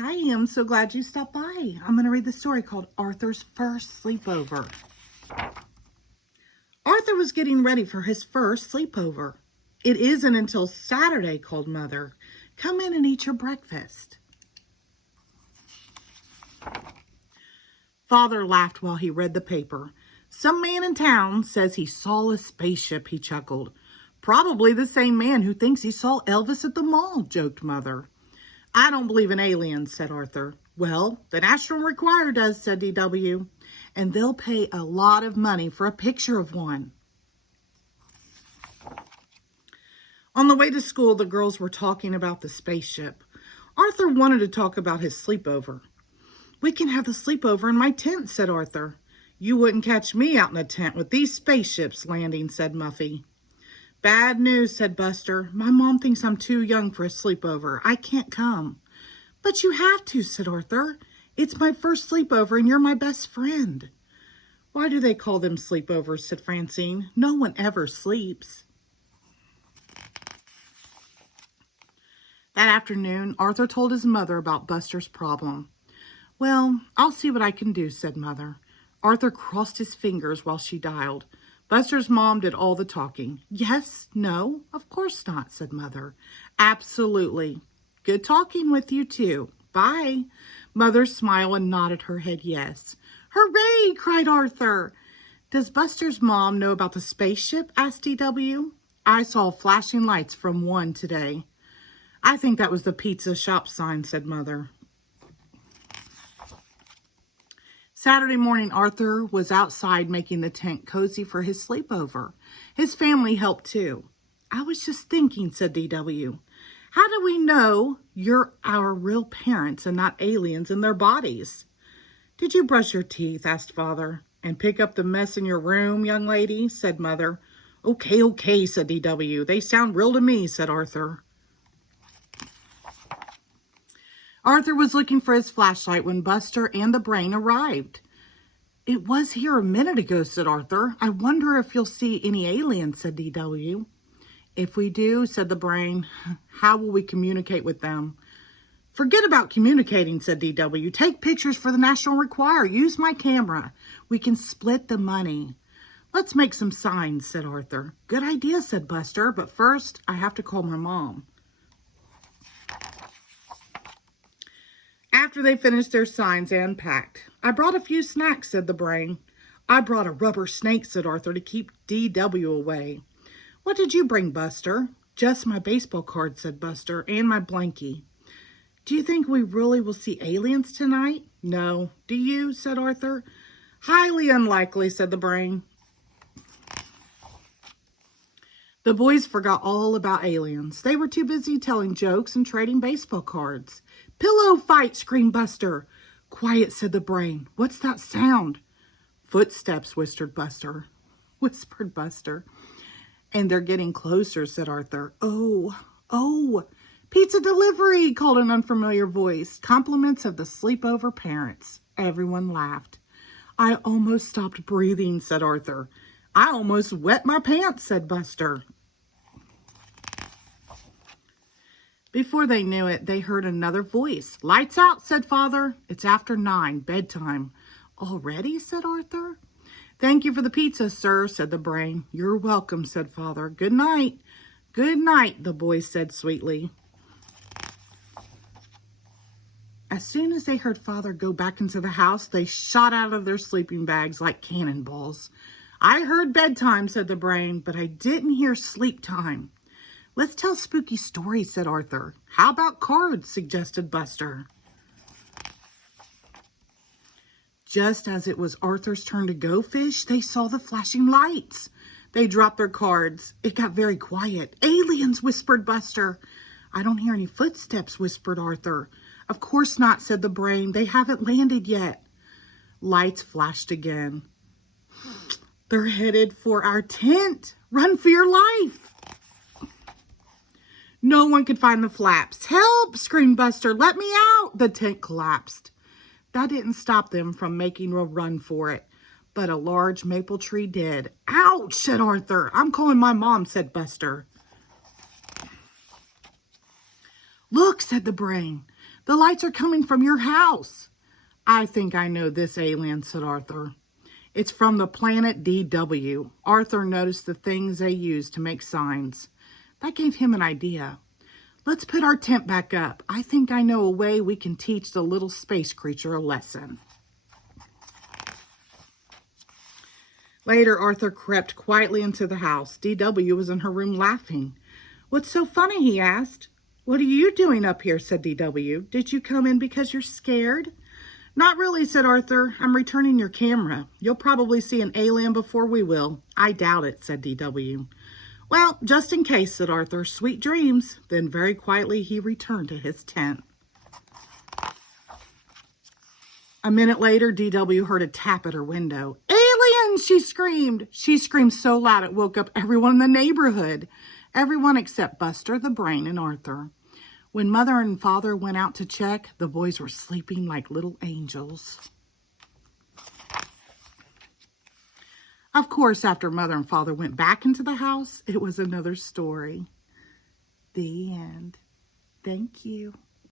Hi, I'm so glad you stopped by. I'm going to read the story called Arthur's First Sleepover. Arthur was getting ready for his first sleepover. It isn't until Saturday, called Mother. Come in and eat your breakfast. Father laughed while he read the paper. Some man in town says he saw a spaceship, he chuckled. Probably the same man who thinks he saw Elvis at the mall, joked Mother. I don't believe in aliens, said Arthur. Well, the National Enquirer does, said DW, and they'll pay a lot of money for a picture of one. On the way to school, the girls were talking about the spaceship. Arthur wanted to talk about his sleepover. We can have the sleepover in my tent, said Arthur. You wouldn't catch me out in a tent with these spaceships landing, said Muffy. Bad news, said Buster. My mom thinks I'm too young for a sleepover. I can't come. But you have to, said Arthur. It's my first sleepover and you're my best friend. Why do they call them sleepovers, said Francine. No one ever sleeps. That afternoon, Arthur told his mother about Buster's problem. Well, I'll see what I can do, said Mother. Arthur crossed his fingers while she dialed. Buster's mom did all the talking. Yes, no, of course not, said Mother. Absolutely. Good talking with you, too. Bye. Mother smiled and nodded her head yes. Hooray, cried Arthur. Does Buster's mom know about the spaceship, asked DW. I saw flashing lights from one today. I think that was the pizza shop sign, said Mother. Saturday morning, Arthur was outside making the tent cozy for his sleepover. His family helped too. I was just thinking, said DW. How do we know you're our real parents and not aliens in their bodies? Did you brush your teeth, asked Father. And pick up the mess in your room, young lady, said Mother. Okay, said DW. They sound real to me, said Arthur. Arthur was looking for his flashlight when Buster and the Brain arrived. It was here a minute ago, said Arthur. I wonder if you'll see any aliens, said DW. If we do, said the Brain, how will we communicate with them? Forget about communicating, said DW. Take pictures for the National Enquirer. Use my camera. We can split the money. Let's make some signs, said Arthur. Good idea, said Buster, but first I have to call my mom. After they finished their signs, they unpacked. I brought a few snacks, said the Brain. I brought a rubber snake, said Arthur, to keep DW away. What did you bring, Buster? Just my baseball card, said Buster, and my blankie. Do you think we really will see aliens tonight? No. Do you? Said Arthur. Highly unlikely, said the Brain. The boys forgot all about aliens. They were too busy telling jokes and trading baseball cards. Pillow fight, screamed Buster. Quiet, said the Brain. What's that sound? Footsteps, whispered Buster. And they're getting closer, said Arthur. Oh, pizza delivery, called an unfamiliar voice. Compliments of the sleepover parents. Everyone laughed. I almost stopped breathing, said Arthur. I almost wet my pants, said Buster. Before they knew it, they heard another voice. Lights out, said Father. It's after 9, bedtime. Already, said Arthur. Thank you for the pizza, sir, said the Brain. You're welcome, said Father. Good night. Good night, the boys said sweetly. As soon as they heard Father go back into the house, they shot out of their sleeping bags like cannonballs. I heard bedtime, said the Brain, but I didn't hear sleep time. Let's tell spooky stories, said Arthur. How about cards, suggested Buster. Just as it was Arthur's turn to go fish, they saw the flashing lights. They dropped their cards. It got very quiet. Aliens, whispered Buster. I don't hear any footsteps, whispered Arthur. Of course not, said the Brain. They haven't landed yet. Lights flashed again. They're headed for our tent. Run for your life. No one could find the flaps. Help, screamed Buster. Let me out. The tent collapsed. That didn't stop them from making a run for it, but a large maple tree did. Ouch, said Arthur. I'm calling my mom, said Buster. Look, said the Brain. The lights are coming from your house. I think I know this alien, said Arthur. It's from the planet DW. Arthur noticed the things they used to make signs. That gave him an idea. Let's put our tent back up. I think I know a way we can teach the little space creature a lesson. Later, Arthur crept quietly into the house. DW was in her room laughing. What's so funny? He asked. What are you doing up here? Said DW. Did you come in because you're scared? Not really, said Arthur. I'm returning your camera. You'll probably see an alien before we will. I doubt it, said DW. Well, just in case, said Arthur. Sweet dreams. Then very quietly he returned to his tent. A minute later, DW heard a tap at her window. Aliens, she screamed. She screamed so loud it woke up everyone in the neighborhood. Everyone except Buster, the Brain, and Arthur. When Mother and Father went out to check, the boys were sleeping like little angels. Of course, after Mother and Father went back into the house, it was another story. The end. Thank you.